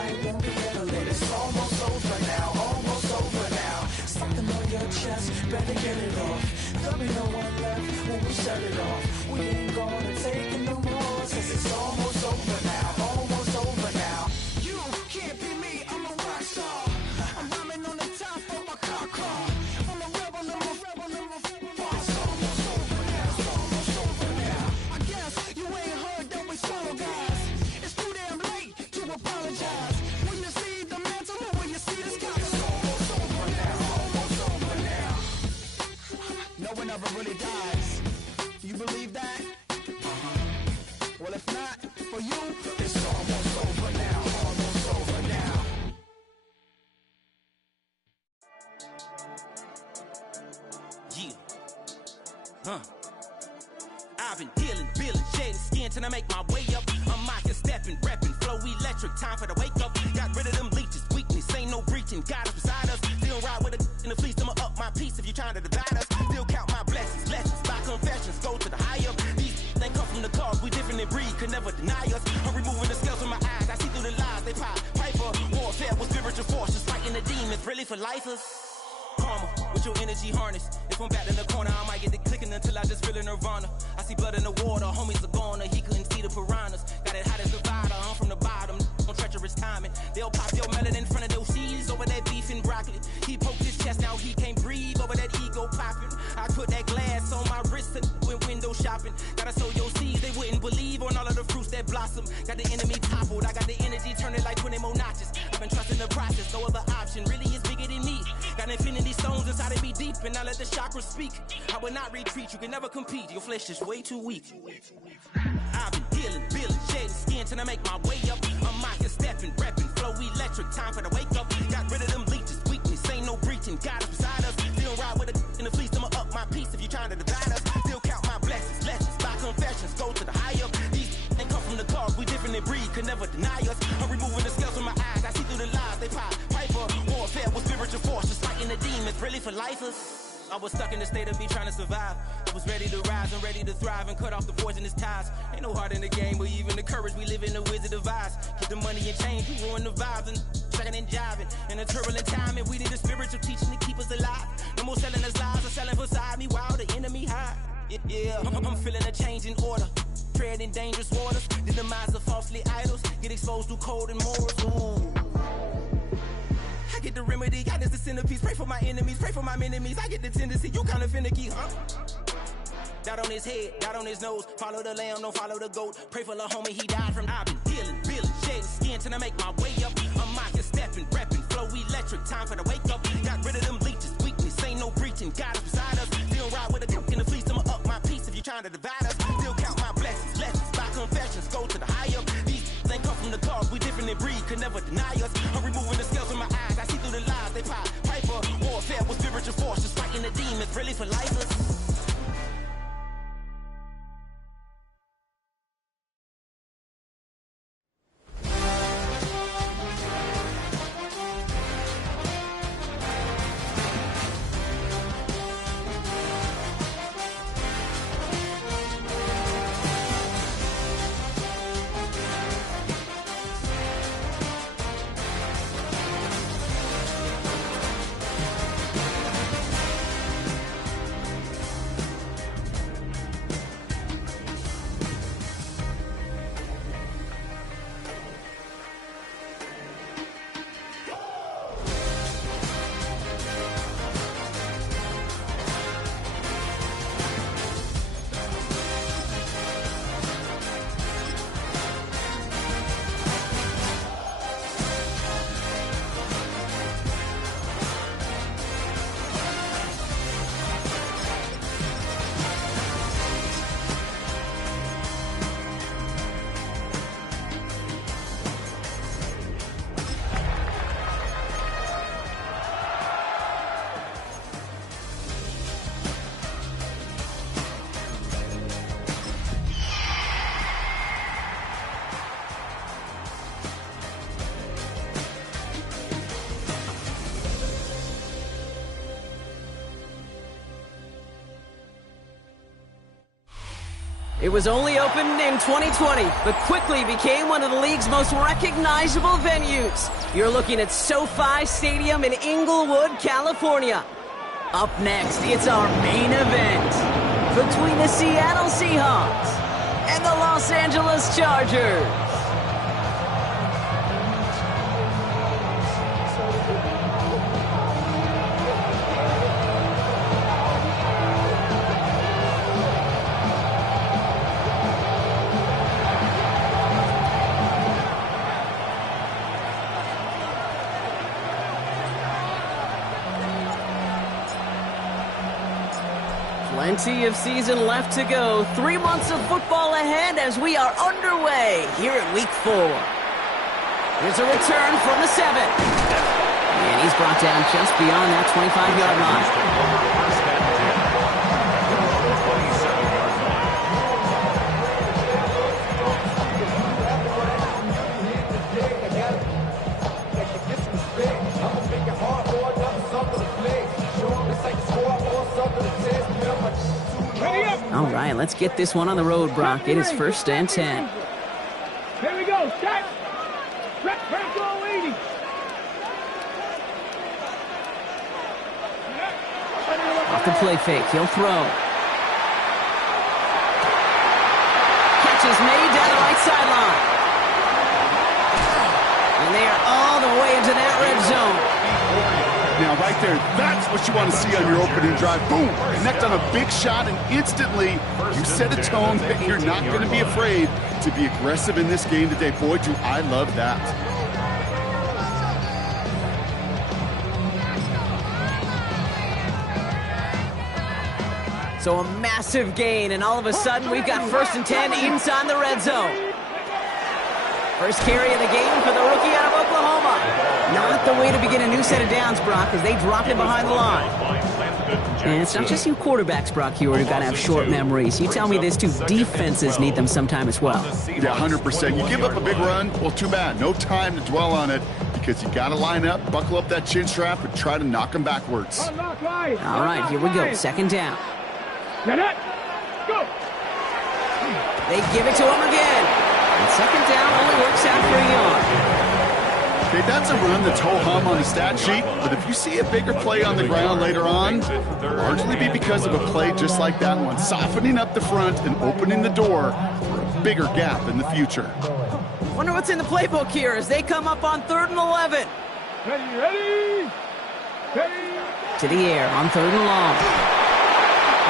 fight won't be endless. It's almost over now, almost over now. Something on your chest, better get it off. There'll be no one left when we shut it off. We ain't gonna take it no more, since it's almost over now, almost over now. You can't be me, I'm a rock star. I'm rhyming on the top of my car. I'm a rebel, it's almost over now, it's almost over now. I guess you ain't heard that we solo guys. It's too damn late to apologize. When you see the mantle, when you see the sky, it's almost over now, almost over now. No one ever really dies. You believe that? Well, if not, for you, it's almost over now, almost over now. Yeah. I've been dealing, shedding skin till I make my way up. I'm out here stepping, repping, flow electric, time for the wake up. Got rid of them leeches, weakness, ain't no breaching. God is beside us, still ride with a in the fleece. I'ma up my piece if you trying to divide us. Still count my blessings, lessons, by confessions, go to the higher. These they come from the cause, we different in breed, could never deny us. I'm removing the scales from my eyes, I see through the lies they pop. Piper, warfare with spiritual force, just fighting the demons, really for lifers. Karma, with your energy harness. If I'm back in the corner, I might get it clicking until I just feel a nirvana. I see blood in the water, homies are gone, he couldn't see the piranhas. Got it hot as a divider, I'm from the bottom, on treacherous timing. They'll pop your melon in front of those seeds over that beef and broccoli. He poked his chest, now he can't breathe over that ego popping. I put that glass on my wrist and went window shopping. Gotta sow your seeds, they wouldn't believe on all of the fruits that blossom. Got the enemy toppled, I got the energy turning like 20 more notches. I've been trusting the process, no other option really is bigger than me. Got infinity stones inside of me deep, and I let the chakras speak. I will not retreat, you can never compete, your flesh is way too weak. I've been dealing, shedding skin till I make my way up. I'm out here stepping, repping, flow electric, time for the wake up. Got rid of them leeches, weakness, ain't no breaching. God is beside us, still ride with a in the fleece. I'ma up my piece if you trying to divide us. Still count my blessings, lessons, by confessions, go to the higher. These ain't come from the cause, we different in breed, could never deny us. I'm removing the scales from my eyes, I see through the lies they pop. Piper, warfare with spiritual force, just fighting the demons, really for lifers. I was stuck in the state of me trying to survive. I was ready to rise and ready to thrive and cut off the poisonous ties. Ain't no heart in the game, but even the courage we live in the wizard of Oz. Get the money and change, we ruin the vibes and checking and jiving. In a turbulent time, and we need a spiritual teaching to keep us alive. No more selling us lies or selling beside me while the enemy hide. Yeah, I'm feeling a change in order. Treading dangerous waters, the demise of falsely idols. Get exposed through code and morals. Ooh. I get the remedy, God is the centerpiece. Pray for my enemies, pray for my enemies. I get the tendency, you kinda finicky, huh? Dot on his head, dot on his nose. Follow the lamb, don't follow the goat. Pray for the homie, he died from. I've been dealing, shedding skin till I make my way up. I'm out here stepping, repping, flow electric, time for the wake up. Got rid of them leeches, weakness, ain't no breaching. God is beside us, still ride with a in the fleece. I'ma up my piece if you trying to divide us. Still count my blessings, lessons, by confessions, go to the higher. These ain't come from the cause, we different in breed, could never deny us. I'm removing the scales from my eyes, I see through the lies they pop. Piper, warfare with spiritual force, just fighting the demons, really for lifers. It was only opened in 2020, but quickly became one of the league's most recognizable venues. You're looking at SoFi Stadium in Inglewood, California. Up next, it's our main event between the Seattle Seahawks and the Los Angeles Chargers. Plenty of season left to go. 3 months of football ahead as we are underway here in Week 4. Here's a return from the 7. And he's brought down just beyond that 25-yard line. All right, let's get this one on the road, Brock. It is 1st and 10. Here we go. Set. Red goal 80. Off the play fake, he'll throw. Catch is made down the right sideline. And they are all the way into that red zone. Now, right there, that's what you want to see on your opening drive. Boom! Connect on a big shot, and instantly you set a tone that you're not going to be afraid to be aggressive in this game today. Boy, do I love that. So a massive gain, and all of a sudden we've got 1st and 10 inside the red zone. First carry of the game for the rookie out of Oklahoma. Not the way to begin a new set of downs, Brock, as they drop it behind the line. And it's not just you quarterbacks, Brock, here who've got to have short memories. You tell me this too, defenses need them sometime as well. Yeah, 100%. You give up a big run, well, too bad. No time to dwell on it because you got to line up, buckle up that chin strap, and try to knock them backwards. All right, here we go. 2nd down. Go. They give it to him again. And 2nd down only works out for a yard. Okay, that's a run that's ho-hum on the stat sheet, but if you see a bigger play on the ground later on, it'll largely be because of a play just like that one, softening up the front and opening the door for a bigger gap in the future. Wonder what's in the playbook here as they come up on 3rd and 11. Ready. To the air on 3rd and long.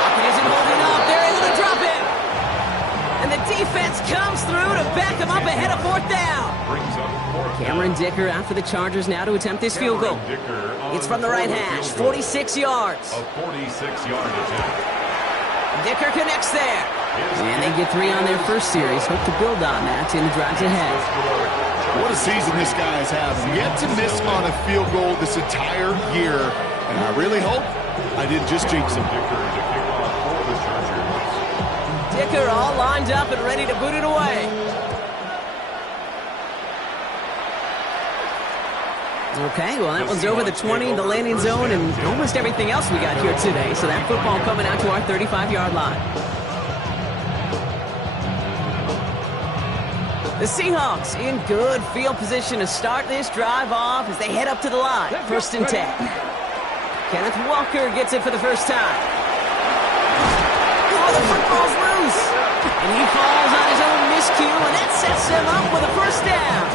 Pocket isn't holding up. They're able to drop it. And the defense comes through to back them up ahead of 4th down. Cameron Dicker out for the Chargers now to attempt this field goal. It's from the right hash, 46 yards. A 46-yard attempt. Dicker connects there. And they get 3 on their first series. Hope to build on that in the drives ahead. What a season this guy has had. Yet to miss on a field goal this entire year. And I really hope I didn't just jinx him. Dicker all lined up and ready to boot it away. Okay, well, that one's over the 20, the landing zone, and almost everything else we got here today. So that football coming out to our 35-yard line. The Seahawks in good field position to start this drive off as they head up to the line. 1st and 10. Kenneth Walker gets it for the first time. Oh, the football's loose. And he falls on his own miscue, and that sets them up with a 1st down.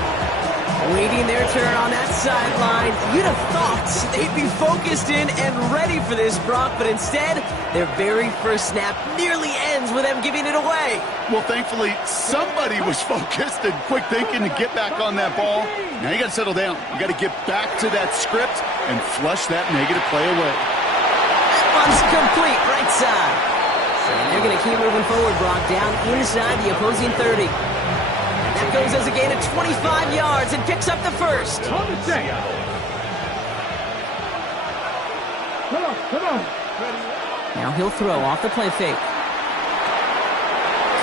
Waiting their turn on that sideline. You'd have thought they'd be focused in and ready for this, Brock, but instead, their very first snap nearly ends with them giving it away. Well, thankfully, somebody was focused and quick thinking to get back on that ball. Now you got to settle down. You got to get back to that script and flush that negative play away. That one's complete, right side. And they're going to keep moving forward, Brock, down inside the opposing 30. That goes as a gain of 25 yards and picks up the 1st. Hold it tight. Come on. Now he'll throw off the play fake.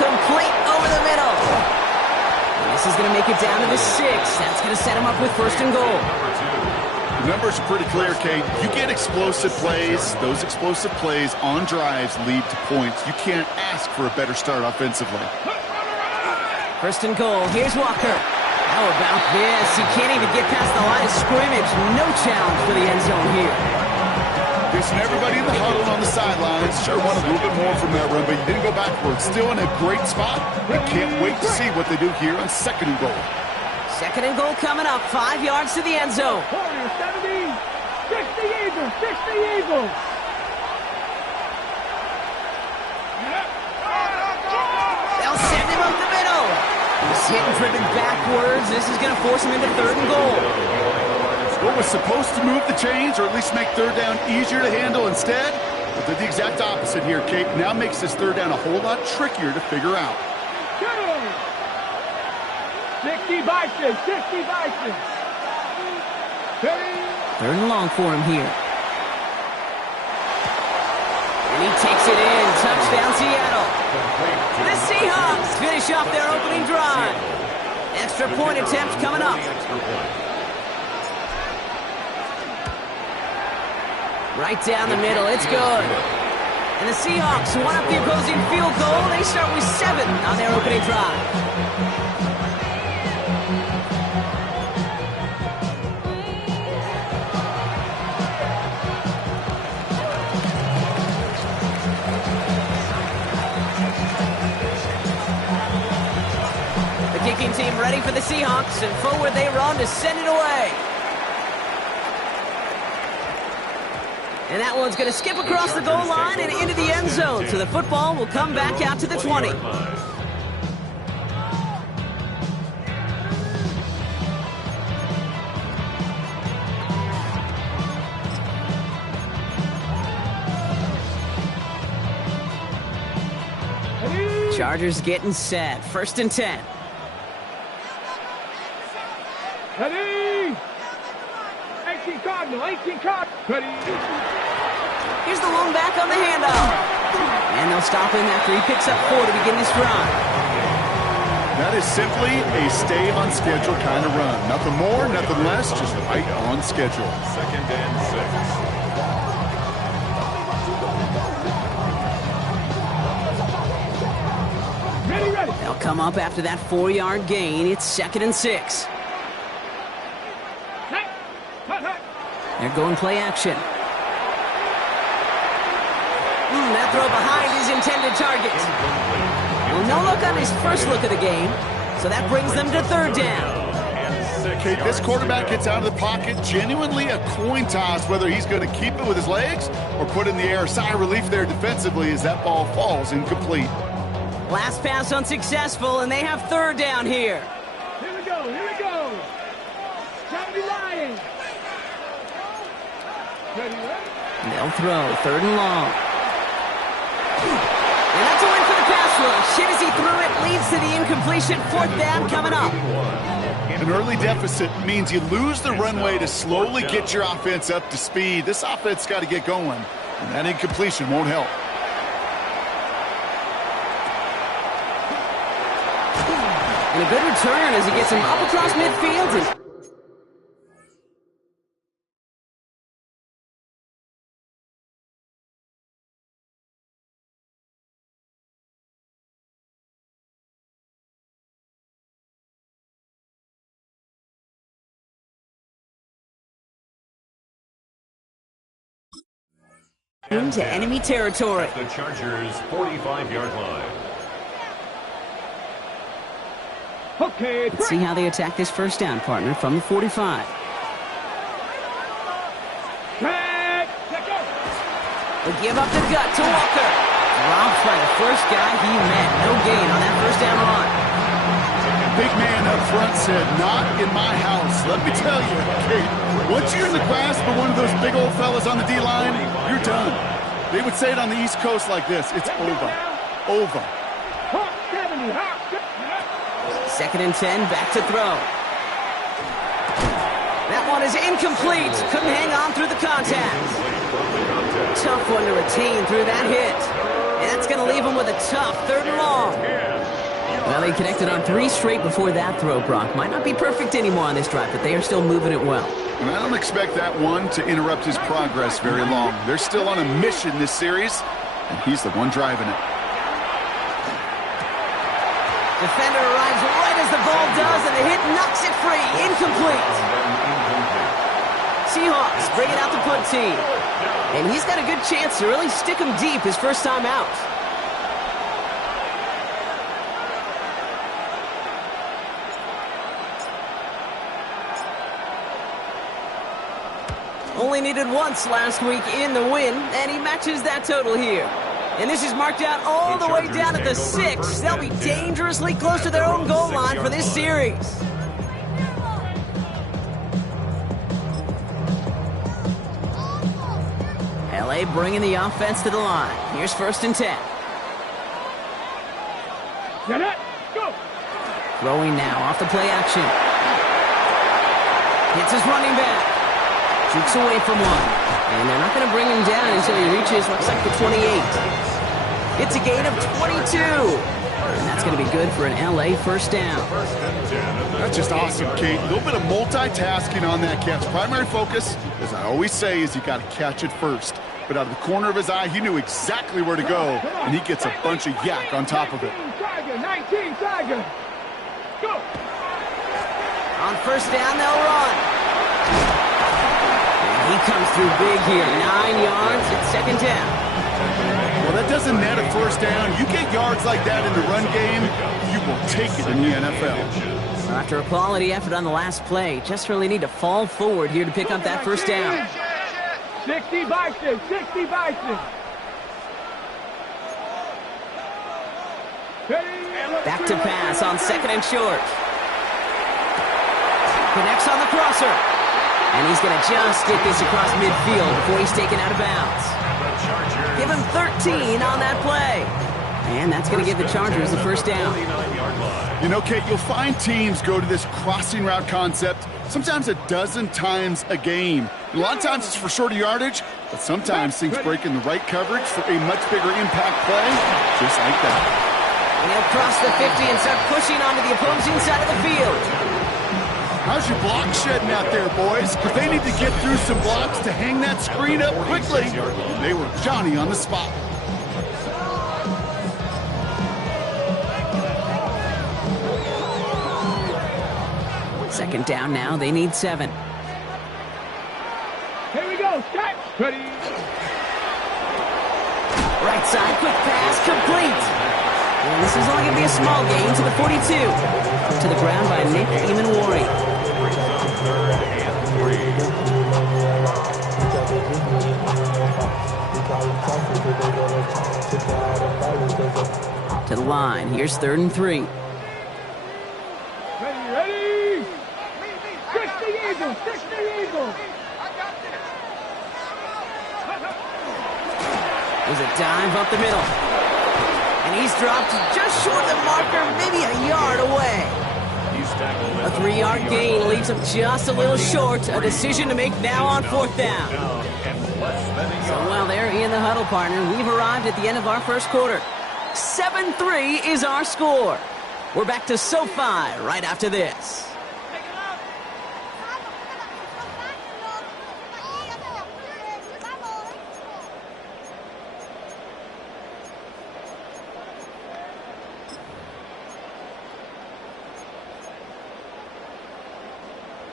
Complete over the middle. And this is going to make it down to the 6. That's going to set him up with 1st and goal. The numbers are pretty clear, Kate. You get explosive plays. Those explosive plays on drives lead to points. You can't ask for a better start offensively. First and goal. Here's Walker. How about this? He can't even get past the line of scrimmage. No challenge for the end zone here. Listen, everybody in the huddle on the sidelines sure wanted a little bit more from that run, but you didn't go backwards. Still in a great spot. I can't wait to see what they do here on second and goal. Second and goal coming up. 5 yards to the end zone. 40, 70, 60 Eagles, 60 Eagles. They'll send him up the middle. He's hitting driven backwards. This is going to force him into third and goal. What was supposed to move the chains or at least make third down easier to handle instead? But did the exact opposite here, Kate. Now makes this third down a whole lot trickier to figure out. 60 Vikings, 60 Vikings. Third and long for him here. And he takes it in. Touchdown, Seattle. The Seahawks finish off their opening drive. Extra point attempt coming up. Right down the middle. It's good. And the Seahawks one up the opposing field goal. They start with 7 on their opening drive. Kicking team ready for the Seahawks, and forward they run to send it away. And that one's going to skip across the goal line and into the end zone, so the football will come back out to the 20. Chargers getting set. First and 10. Ready! 18 Cardinal, 18 Cardinal. Ready! Here's the lone back on the handoff. And they'll stop him after he picks up 4 to begin this drive. That is simply a stay on schedule kind of run. Nothing more, nothing less, just right on schedule. Second and 6. Ready! They'll come up after that 4-yard gain. It's second and 6. They're going play action. That throw behind his intended target. Well, no look on his first look of the game, so that brings them to third down. Okay, this quarterback gets out of the pocket, genuinely a coin toss whether he's going to keep it with his legs or put it in the air. Sigh of relief there defensively as that ball falls incomplete. Last pass unsuccessful, and they have third down here. Here we go, here we go. 70 Lions. Ready? They'll throw third and long. And that's a win for the pass rush. Hit as he threw it, leads to the incompletion. Fourth down coming up. An early deficit means you lose the runway to slowly get your offense up to speed. This offense got to get going, and that incompletion won't help. And a good return as he gets him up across midfield. And into enemy territory. The Chargers' 45-yard line. Okay. Let's see how they attack this first down, partner, from the 45. They give up the gut to Walker. Robbed by the first guy he met. No gain on that first down run. Big man up front said, "Not in my house." Let me tell you, Kate, once you're in the grasp of one of those big old fellas on the D-line, you're done. They would say it on the East Coast like this: it's over. Over. Second and 10, back to throw. That one is incomplete. Couldn't hang on through the contact. Tough one to retain through that hit. And that's going to leave him with a tough third and long. Well, he connected on 3 straight before that throw, Brock. Might not be perfect anymore on this drive, but they are still moving it well. And I don't expect that one to interrupt his progress very long. They're still on a mission this series, and he's the one driving it. Defender arrives right as the ball does, and the hit knocks it free. Incomplete. Seahawks bring it out to punt team. And he's got a good chance to really stick him deep his first time out. Only needed once last week in the win, and he matches that total here. And this is marked out all the way down at the 6. They'll be dangerously close to their own goal line for this series. LA bringing the offense to the line. Here's 1st and 10. Go. Throwing now off the play action. Hits his running back. Shoots away from one. And they're not going to bring him down until he reaches, looks like, the 28. It's a gain of 22. And that's going to be good for an LA first down. That's just awesome, Kate. A little bit of multitasking on that catch. Primary focus, as I always say, is you got to catch it first. But out of the corner of his eye, he knew exactly where to go, and he gets a bunch of yak on top of it. 19 Tiger. Go. On first down, they'll run. And he comes through big here. 9 yards at 2nd down. Well, that doesn't net a first down. You get yards like that in the run game, you will take it in the NFL. After a quality effort on the last play, just really need to fall forward here to pick up that first down. 60 Bison, 60 Bison. Back to pass on 2nd and short. Connects on the crosser. And he's going to just get this across midfield before he's taken out of bounds. Give him 13 on that play. And that's going to give the Chargers the first down. You know, Kate, you'll find teams go to this crossing route concept sometimes a dozen times a game. A lot of times it's for shorter yardage, but sometimes things break in the right coverage for a much bigger impact play, just like that. And he'll cross the 50 and start pushing onto the opposing side of the field. How's your block shedding out there, boys? Because they need to get through some blocks to hang that screen up quickly. They were Johnny on the spot. Second down now, they need 7. Here we go, set. Ready. Right side, quick pass, complete. And this is only going to be a small gain to the 42. To the ground by Nick Emanwari. To the line, here's 3rd and 3. Ready. 60 Eagles, 60 Eagles. There's a dive up the middle. And he's dropped just short of the marker, maybe a yard away. A 3-yard gain leaves him just a little short. A decision to make now on 4th down. So while they're in the huddle, partner, we've arrived at the end of our first quarter. 7-3 is our score. We're back to SoFi right after this.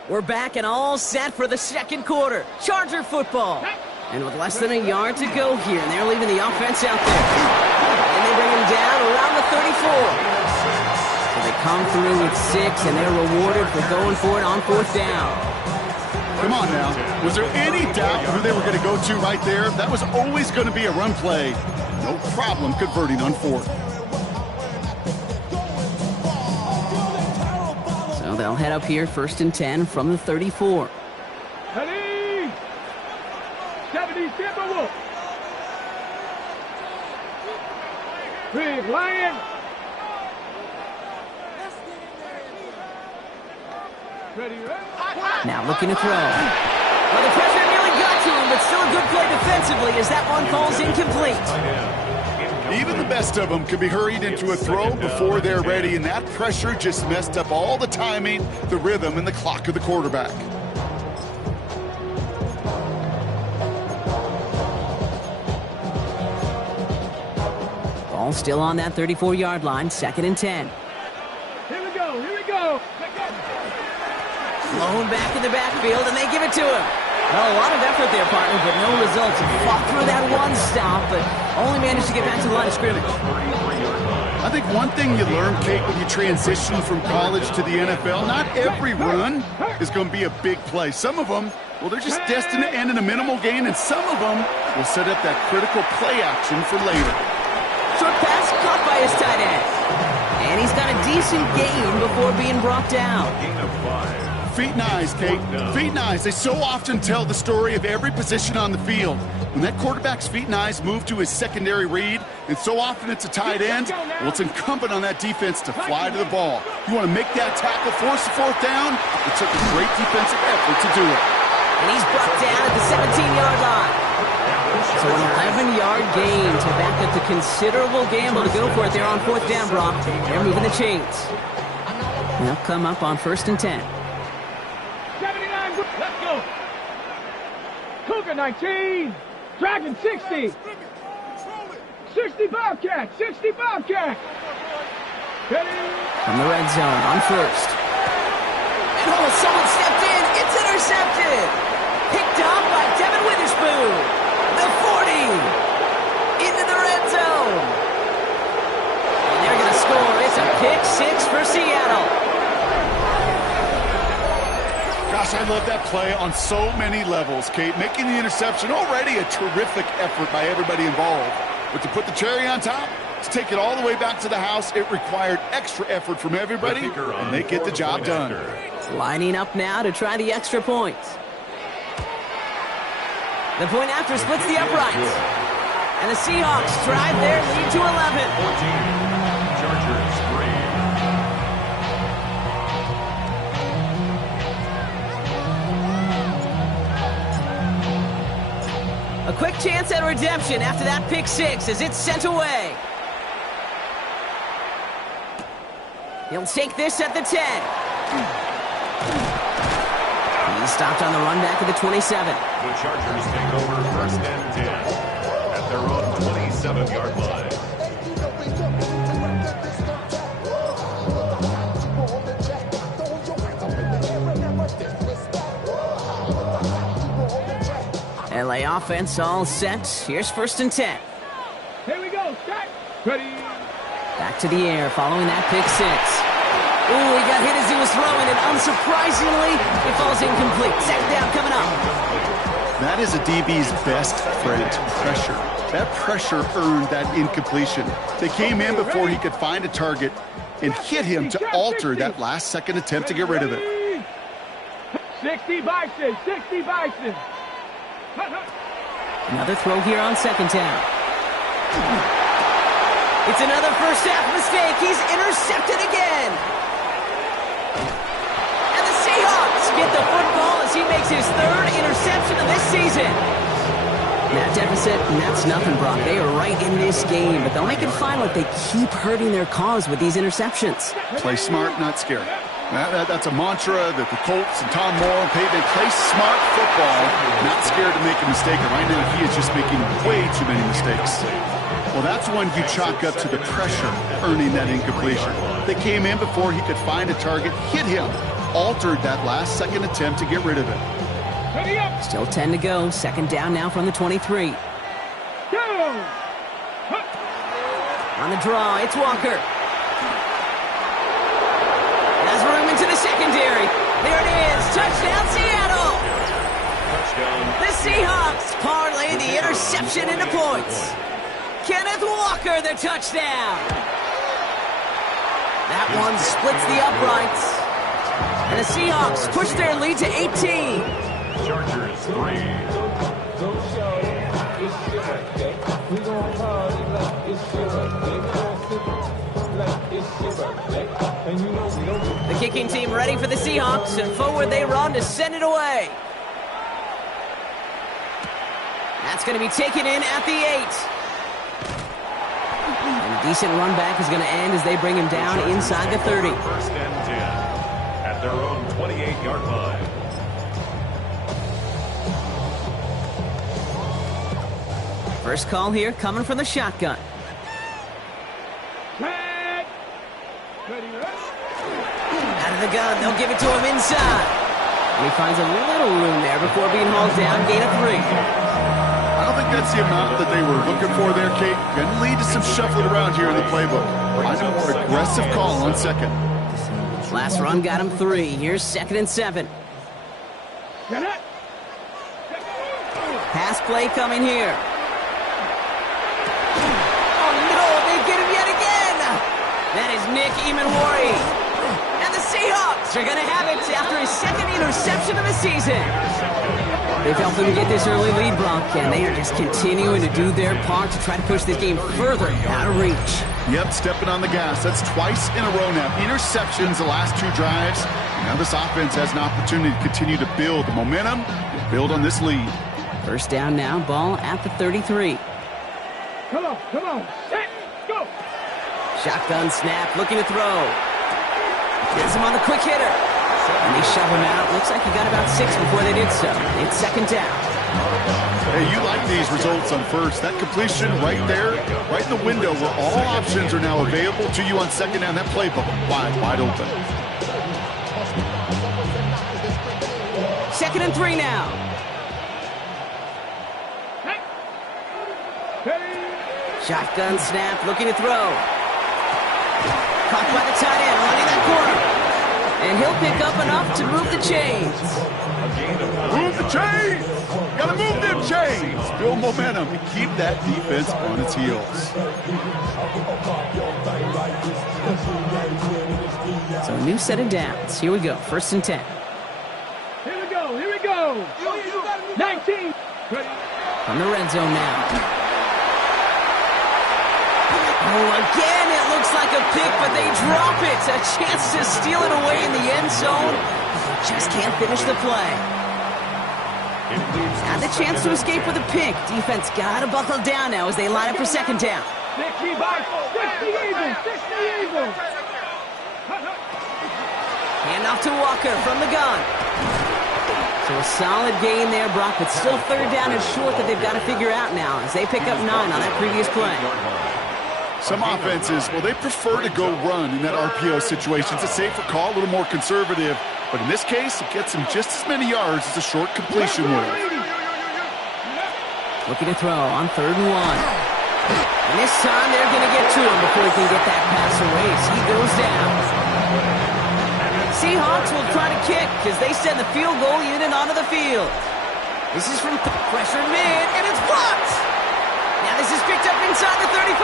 We're back and all set for the second quarter. Charger football. And with less than a yard to go here, and they're leaving the offense out there. And they bring him down around the 34. So they come through with 6, and they're rewarded for going for it on 4th down. Come on now. Was there any doubt who they were going to go to right there? That was always going to be a run play. No problem converting on 4th. So they'll head up here, 1st and 10 from the 34. Ready. 70 Timberwolves. Big Lion. Ready. Now looking to throw. Well, the pressure nearly got to him, but still a good play defensively as that one falls incomplete. Even the best of them can be hurried into a throw before they're ready, and that pressure just messed up all the timing, the rhythm, and the clock of the quarterback. Ball still on that 34-yard line, 2nd and 10. Here we go, here we go. Blown back in the backfield, and they give it to him. Well, a lot of effort there, partner, but no results. He fought through that one stop, but only managed to get back to the line of scrimmage. I think one thing you learn, Kate, when you transition from college to the NFL, not every run is going to be a big play. Some of them, well, they're just destined to end in a minimal gain, and some of them will set up that critical play action for later. Short pass caught by his tight end. And he's got a decent gain before being brought down. Feet and eyes, Kate. Feet and eyes. They so often tell the story of every position on the field. When that quarterback's feet and eyes move to his secondary read, and so often it's a tight end, well, it's incumbent on that defense to fly to the ball. You want to make that tackle, force the 4th down. It took a great defensive effort to do it. And he's brought down at the 17-yard line. So an 11-yard gain to back up the considerable gamble to go for it there on 4th down, Brock. They're moving the chains. They'll come up on 1st and 10. 79, let's go. Cougar 19, Dragon 60. 60 Bobcat, 60 Bobcat. From the red zone on 1st. And oh, someone stepped in. It's intercepted. Picked up by Devin Witherspoon. The 40. Into the red zone. And they're going to score. It's a pick 6 for Seattle. Gosh, I love that play on so many levels, Kate. Making the interception, already a terrific effort by everybody involved. But to put the cherry on top, to take it all the way back to the house, it required extra effort from everybody, and they get the job done. Lining up now to try the extra point. The point after splits the uprights. And the Seahawks drive their lead to 11. 14, Chargers 3. A quick chance at redemption after that pick 6 as it's sent away. He'll take this at the 10. He's stopped on the run back at the 27. The Chargers take over 1st and 10 at their own 27-yard line. LA offense all set. Here's 1st and 10. Here we go, set, ready. Back to the air following that pick 6. Ooh, he got hit as he was throwing it. Unsurprisingly, it falls incomplete. 2nd down coming up. That is a DB's best friend, pressure. That pressure earned that incompletion. They came in before he could find a target and hit him to alter that last-second attempt to get rid of it. 60 Bison, 60 Bison. Another throw here on 2nd down. It's another first-half mistake. He's intercepted again. And the Seahawks get the football as he makes his 3rd interception of this season. That deficit, and that's nothing, Brock. They are right in this game, but they'll make it final if they keep hurting their cause with these interceptions. Play smart, not scared. That's a mantra that the Colts and Tom Moore and Peyton play smart football, not scared to make a mistake. And right now, he is just making way too many mistakes. Well, that's one you chalk up to the pressure earning that incompletion. They came in before he could find a target, hit him, altered that last-second attempt to get rid of it. Still 10 to go. 2nd down now from the 23. On the draw, it's Walker. Has room into the secondary. There it is. Touchdown, Seattle. Touchdown. The Seahawks parlay the interception into points. Kenneth Walker, the touchdown. That one splits the uprights. And the Seahawks push their lead to 18. Chargers 3. The kicking team ready for the Seahawks, and forward they run to send it away. That's going to be taken in at the 8. And a decent run back is going to end as they bring him down inside the 30. 1st and 10 at their own 28-yard line. First call here coming from the shotgun. gun. They'll give it to him inside. And he finds a little room there before being hauled down. Gain of 3. I don't think that's the amount that they were looking for there, Kate. Going to lead to some shuffling around here in the playbook. Find a more aggressive call on second. Last run got him 3. Here's 2nd and 7. Pass play coming here. Oh, no, they get him yet again. That is Nick Emanwari. And the Seahawks are going to have it after his 2nd interception of the season. They've helped them get this early lead, Brock, and they are just continuing to do their part to try to push this game further out of reach. Yep, stepping on the gas. That's twice in a row now. Interceptions the last 2 drives. Now this offense has an opportunity to continue to build the momentum and build on this lead. First down now, ball at the 33. Come on, set, go! Shotgun snap, looking to throw. Gets him on the quick hitter. And they shove him out. Looks like he got about 6 before they did so. It's 2nd down. Hey, you like these results on first. That completion right there, right in the window where all options are now available to you on 2nd down. That playbook wide open. 2nd and 3 now. Shotgun snap, looking to throw. Caught by the tight end, running that corner. And he'll pick up enough to move the chains. Move the chains! Gotta move them chains! Build momentum and keep that defense on its heels. So a new set of downs. Here we go, 1st and 10. Here we go! 19! From the red zone now. Oh, again, it looks like a pick, but they drop it. A chance to steal it away in the end zone. Just can't finish the play. Had the chance to escape with a pick. Defense got to buckle down now as they line up for 2nd down. 60 Eagles! Hand off to Walker from the gun. So a solid gain there, Brock, but still 3rd down and short that they've got to figure out now as they pick up 9 on that previous play. Some offenses, well, they prefer to go run in that RPO situation. It's a safer call, a little more conservative. But in this case, it gets him just as many yards as a short completion would. Looking to throw on 3rd and 1. And this time they're going to get to him before he can get that pass away. So he goes down. Seahawks will try to kick as they send the field goal unit onto the field. This is from pressure mid, and it's blocked. Now this is picked up inside the 35.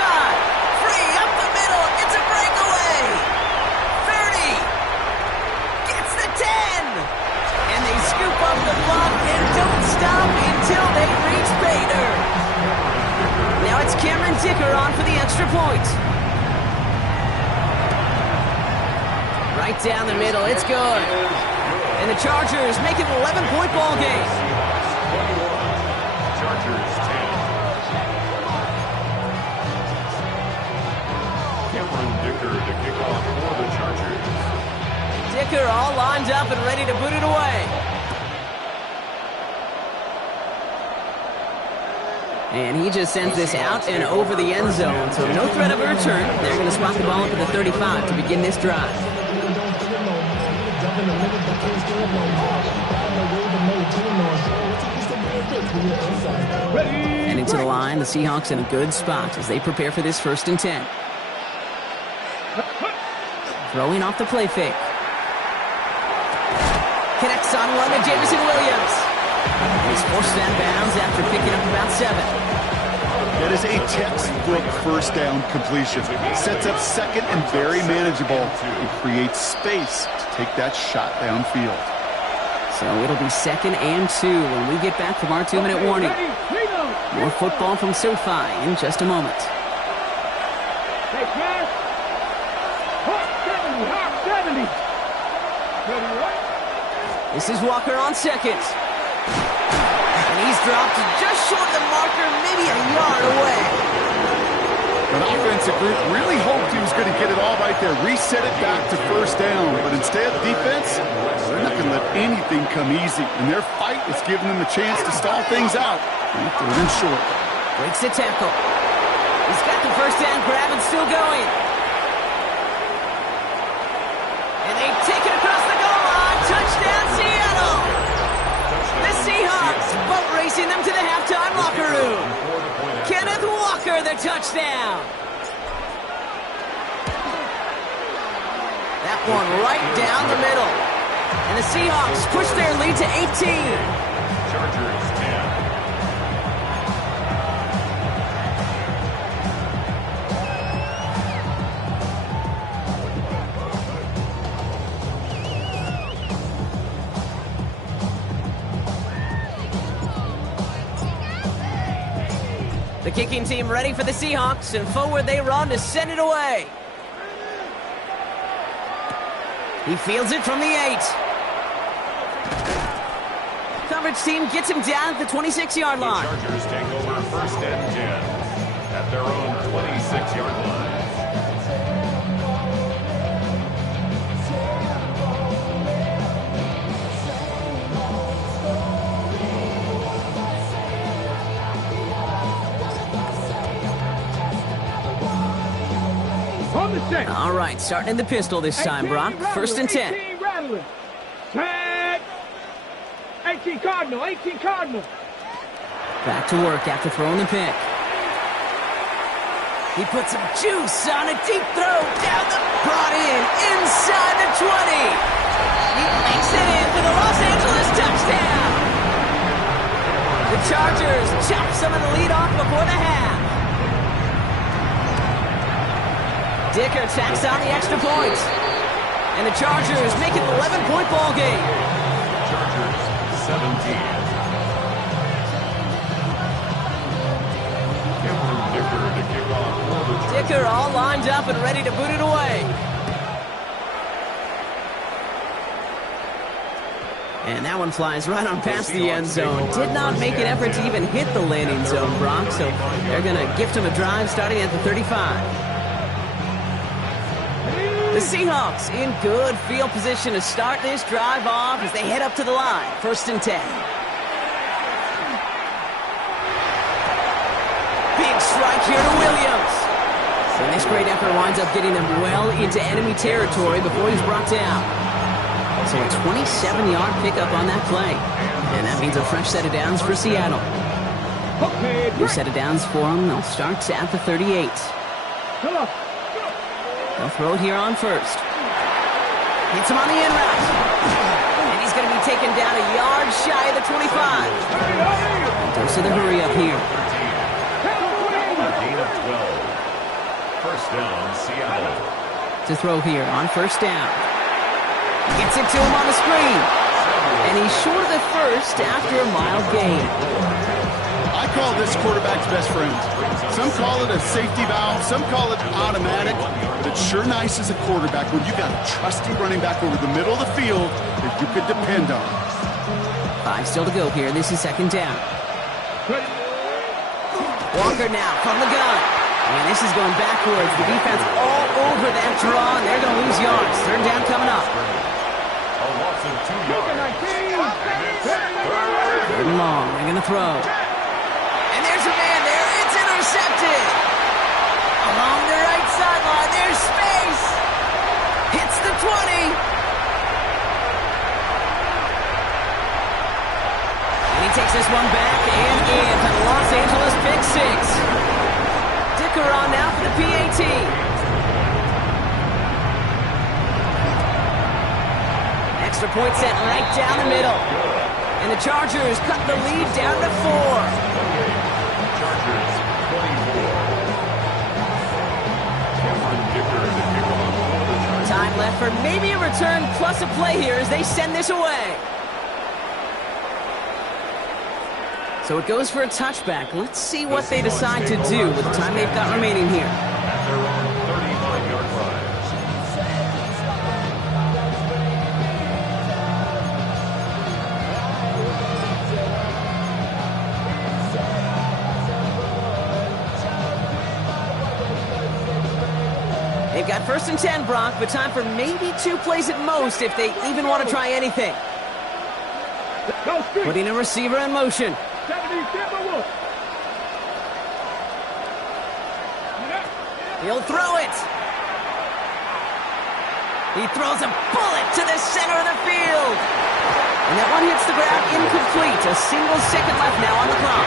Free up the middle. It's a breakaway. 30. Gets the 10. And they scoop up the block and don't stop until they reach Bader. Now it's Cameron Dicker on for the extra point. Right down the middle. It's good. And the Chargers make it an 11-point ball game. Chargers 10. Cameron Dicker to kick off for the Chargers. Dicker all lined up and ready to boot it away. And he just sends this out and over the end zone, so no threat of a return. They're going to spot the ball up at the 35 to begin this drive. And into the line, the Seahawks in a good spot as they prepare for this 1st and 10. Throwing off the play fake. Connects on one to Jameson Williams. And he's forced out of bounds after picking up about 7. That is a textbook 1st down completion. Sets up 2nd and very manageable and creates space to take that shot downfield. So it'll be 2nd and 2 when we get back from our 2-minute warning. More football from SoFi in just a moment. Hey, pass. Hawk 70. Ready, right? This is Walker on 2nd. And he's dropped just short of the marker, maybe a yard away. An offensive group really hoped he was going to get it all right there, reset it back to 1st down. But instead, defense, they're not going to let anything come easy. And their fight is giving them a chance to stall things out. And 3rd and short. Breaks the tackle. He's got the 1st down grab and still going. And they take it across with a touchdown. That one right down the middle. And the Seahawks push their lead to 18. Chargers 10. The kicking team ready for the Seahawks, and forward they run to send it away. He fields it from the 8. Coverage team gets him down at the 26-yard line. The Chargers take over first and 10 at their own 26-yard line. All right, starting in the pistol this time, Brock. First and 10. 18 rattling. Tag. 18 Cardinal, 18 Cardinal. Back to work after throwing the pick. He puts some juice on a deep throw. Brought in inside the 20. He makes it in for the Los Angeles touchdown. The Chargers chop some of the lead off before the half. Dicker tacks on the extra point. And the Chargers make it an 11-point ball game. Chargers 17. Dicker to kick off for the Chargers. Dicker all lined up and ready to boot it away. And that one flies right on past the end zone. Did not make an effort to even hit the landing zone, Brock. So they're going to gift him a drive starting at the 35. The Seahawks in good field position to start this drive off as they head up to the line. First and 10. Big strike here to Williams. And this great effort winds up getting them well into enemy territory before he's brought down. So a 27-yard pickup on that play. And that means a fresh set of downs for Seattle. New set of downs for them. They'll start at the 38. They'll throw it here on first. Hits him on the in route. And he's going to be taken down a yard shy of the 25. Dose of the hurry up here. Gain of 12. First down, Seattle. To throw here on first down. Gets it to him on the screen. And he's short of the first after a mild gain. I call this quarterback's best friend. Some call it a safety valve, some call it automatic, but it's sure nice as a quarterback when you got a trusty running back over the middle of the field that you could depend on. 5 still to go here. This is second down. Walker now from the gun. And this is going backwards. The defense all over that draw, and they're going to lose yards. Third down coming up. A loss of 2 yards. Third and long. They're going to throw. And there's a man there. It's intercepted. Along the right sideline. There's space. Hits the 20. And he takes this one back and in for the Los Angeles pick six. Dicker on now for the PAT. Extra point set right down the middle. And the Chargers cut the lead down to 4. Chargers 24. Time left for maybe a return plus a play here as they send this away. So it goes for a touchback. Let's see what they decide to do with the time they've got remaining here. At their own 35-yard line. They've got first and 10, Brock, but time for maybe 2 plays at most if they even want to try anything. Putting a receiver in motion. He'll throw it. He throws a bullet to the center of the field. And that one hits the ground incomplete. A single second left now on the clock.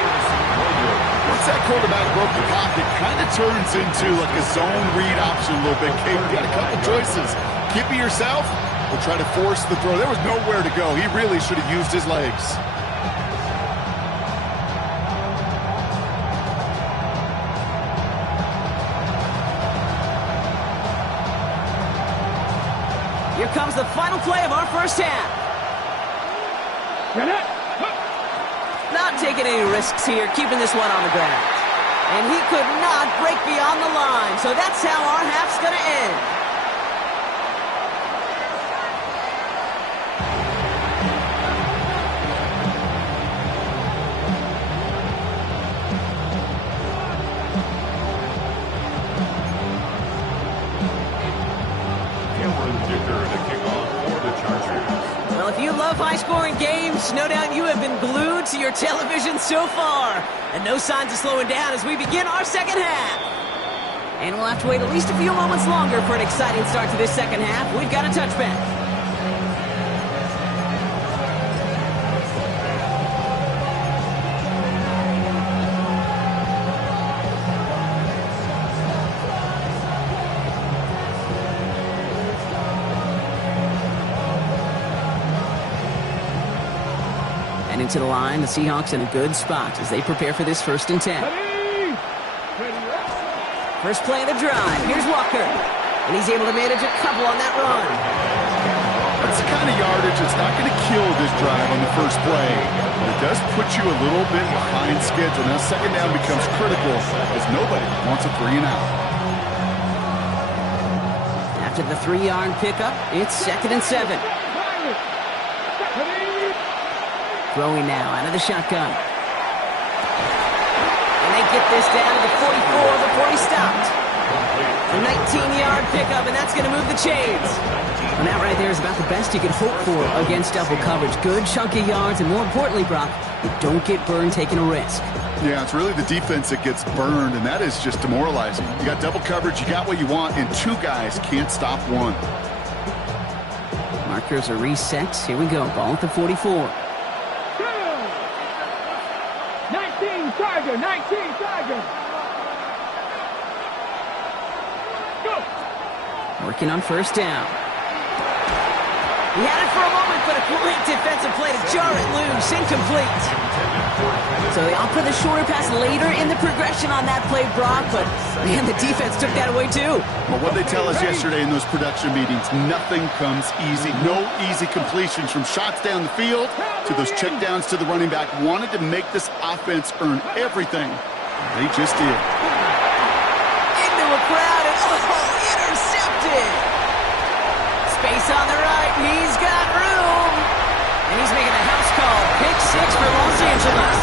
What's that quarterback broke the pocket, kind of turns into like a zone read option a little bit. Kate, you got a couple choices. Keep it yourself or try to force the throw. There was nowhere to go. He really should have used his legs. Here comes the final play of our first half. Not taking any risks here, keeping this one on the ground. And he could not break beyond the line, so that's how our half's going to end. Well, if you love high-scoring games, no doubt you have been glued to your television so far. And no signs of slowing down as we begin our second half. And we'll have to wait at least a few moments longer for an exciting start to this second half. We've got a touchback. Into the line, the Seahawks in a good spot as they prepare for this 1st and 10. First play of the drive. Here's Walker. And he's able to manage a couple on that run. That's the kind of yardage that's not going to kill this drive on the first play. But it does put you a little bit behind schedule. Now second down becomes critical as nobody wants a 3 and out. After the 3-yard pickup, it's 2nd and 7. Throwing now out of the shotgun. And they get this down to the 44 before he stopped. A 19-yard pickup, and that's going to move the chains. And that right there is about the best you could hope for against double coverage. Good chunky yards, and more importantly, Brock, you don't get burned taking a risk. Yeah, it's really the defense that gets burned, and that is just demoralizing. You got double coverage, you got what you want, and 2 guys can't stop one. Markers are reset. Here we go. Ball at the 44. 19 Chargers. Go. Working on 1st down. He had it for a moment, but a great defensive play to jar it loose. Incomplete. So they opt for the shorter pass later in the progression on that play, Brock, but man, the defense took that away too. Well, what they tell us yesterday in those production meetings, nothing comes easy. No easy completions from shots down the field to those check downs to the running back. Wanted to make this offense earn everything. They just did. Into a crowd and intercepted. Space on the right, he's got room. And he's making a house call. Pick 6 for Los Angeles.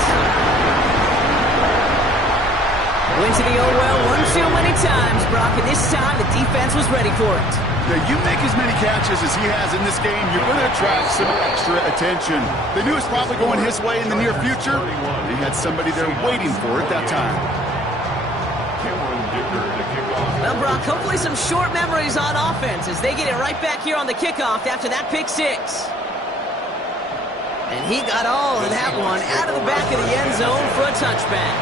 Went to the old well one too many times, Brock, and this time the defense was ready for it. Now, you make as many catches as he has in this game, you're going to attract some extra attention. They knew it was probably going his way in the near future. They had somebody there waiting for it that time. Well, Brock, hopefully some short memories on offense as they get it right back here on the kickoff after that pick 6. And he got all of that one out of the back of the end zone for a touchback.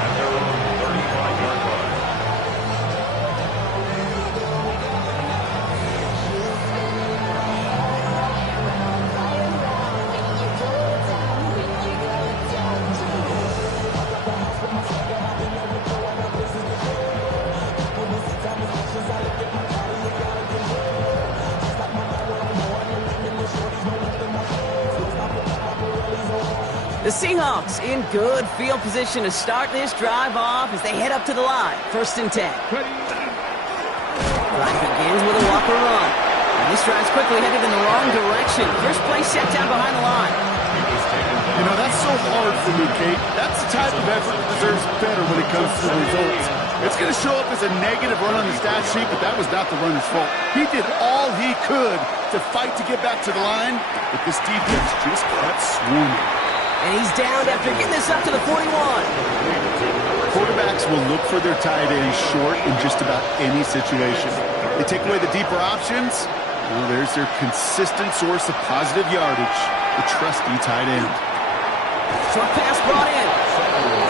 The Seahawks in good field position to start this drive off as they head up to the line. 1st and 10. Drive begins with a Walker run. And this drive's quickly headed in the wrong direction. First play set down behind the line. You know, that's so hard for me, Kate. That's the type of effort that deserves better when it comes to the results. It's going to show up as a negative run on the stat sheet, but that was not the runner's fault. He did all he could to fight to get back to the line, but this defense just kept swarming. And he's down after getting this up to the 41. Quarterbacks will look for their tight end short in just about any situation. They take away the deeper options. Well, there's their consistent source of positive yardage, the trusty tight end. Short pass brought in.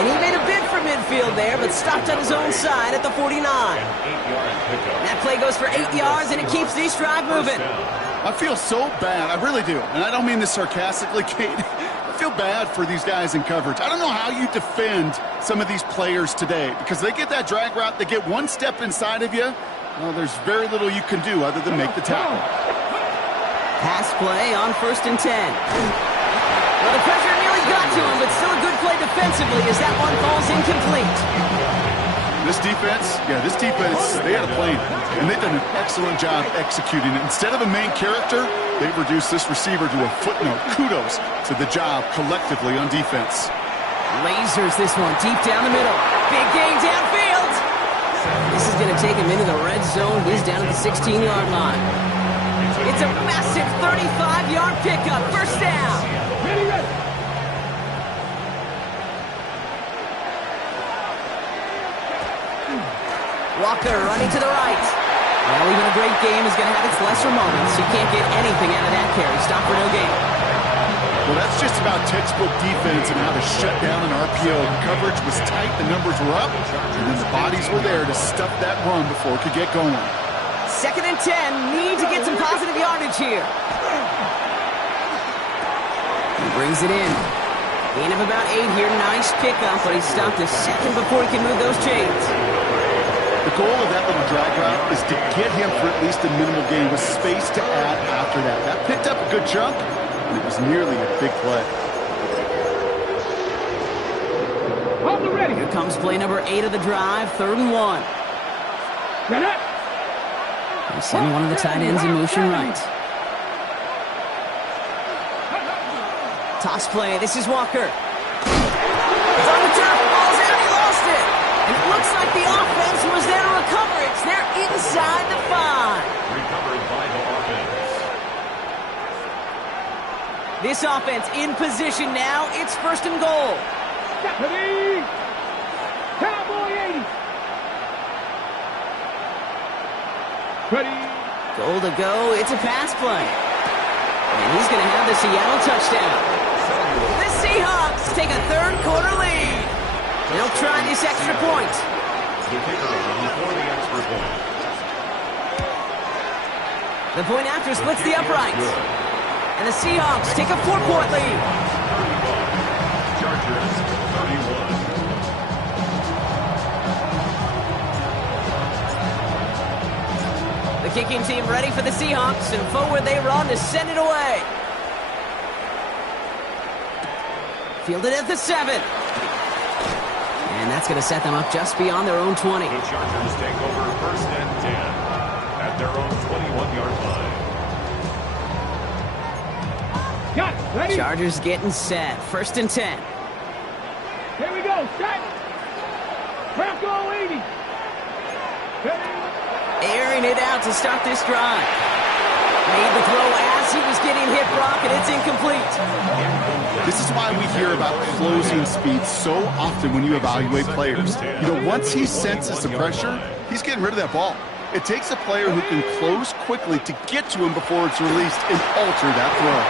And he made a bid for midfield there, but stopped on his own side at the 49. That play goes for 8 yards, and it keeps this drive moving. I feel so bad. I really do. And I don't mean this sarcastically, Kate. I feel bad for these guys in coverage. I don't know how you defend some of these players today because they get that drag route, they get one step inside of you. Well, there's very little you can do other than make the tackle. Pass play on 1st and 10. Well, the pressure nearly got to him, but still a good play defensively as that one falls incomplete. This defense, they had a plan, and they've done an excellent job executing it. Instead of a main character, they've reduced this receiver to a footnote. Kudos to the job collectively on defense. Lasers this one deep down the middle. Big gain downfield. This is going to take him into the red zone. He's down at the 16-yard line. It's a massive 35-yard pickup. First down. Ready, ready. Walker running to the right. Well, even a great game is going to have its lesser moments. You can't get anything out of that carry. Stop for no gain. Well, that's just about textbook defense and how to shut down an RPO. The coverage was tight, the numbers were up, and then the bodies were there to stuff that run before it could get going. 2nd and 10. Need to get some positive yardage here. He brings it in. Gain of about 8 here. Nice pickup, but he stopped a second before he can move those chains. The goal of that little drag route is to get him for at least a minimal gain with space to add after that. That picked up a good chunk, and it was nearly a big play. Here comes play number 8 of the drive, 3rd and 1. They send one of the tight ends in motion right. Toss play, this is Walker. It's on the turf, ball's out, he lost it. And it looks like the offense was there to recover it. They're inside the 5. Recovered by the offense. This offense in position now. It's 1st and goal. Ready. Cowboy 80. Ready. Goal to go. It's a pass play. And he's going to have the Seattle touchdown. The Seahawks take a 3rd quarter lead. They'll try this extra point. The kicker on for the extra point. The point after splits the uprights. And the Seahawks take a 4-point lead. 31. Chargers 31. The kicking team ready for the Seahawks, and forward they run to send it away. Fielded at the 7. And that's going to set them up just beyond their own 20. The Chargers take over 1st and 10 at their own 21-yard line. Got it. Ready. Chargers getting set. 1st and 10. Here we go. Set. Bronco 80. Ready. Airing it out to start this drive. Made the throw as he was getting hit, Brock, and it's incomplete. This is why we hear about closing speed so often when you evaluate players. You know, once he senses the pressure, he's getting rid of that ball. It takes a player who can close quickly to get to him before it's released and alter that throw.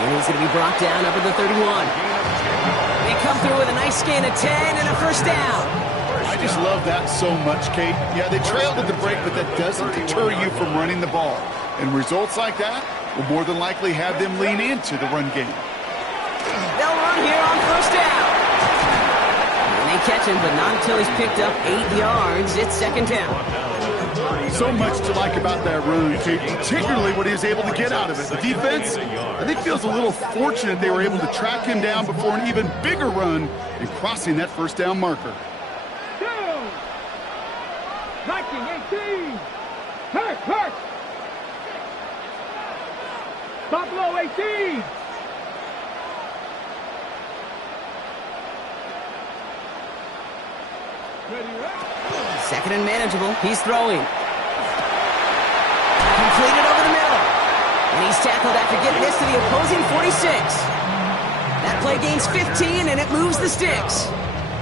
And he's going to be brought down up at the 31. They come through with a nice gain of 10 and a 1st down. I just love that so much, Kate. Yeah, they trailed at the break, but that doesn't deter you from running the ball. And results like that will more than likely have them lean into the run game. They'll run here on 1st down. And they catch him, but not until he's picked up 8 yards. It's 2nd down. So much to like about that run, Kate, particularly what he was able to get out of it. The defense, I think, feels a little fortunate they were able to track him down before an even bigger run and crossing that 1st down marker. 1918. Hurt. Buffalo 18. Ready. 2nd and manageable. He's throwing. Completed over the middle. And he's tackled after getting this to the opposing 46. That play gains 15, and it moves the sticks.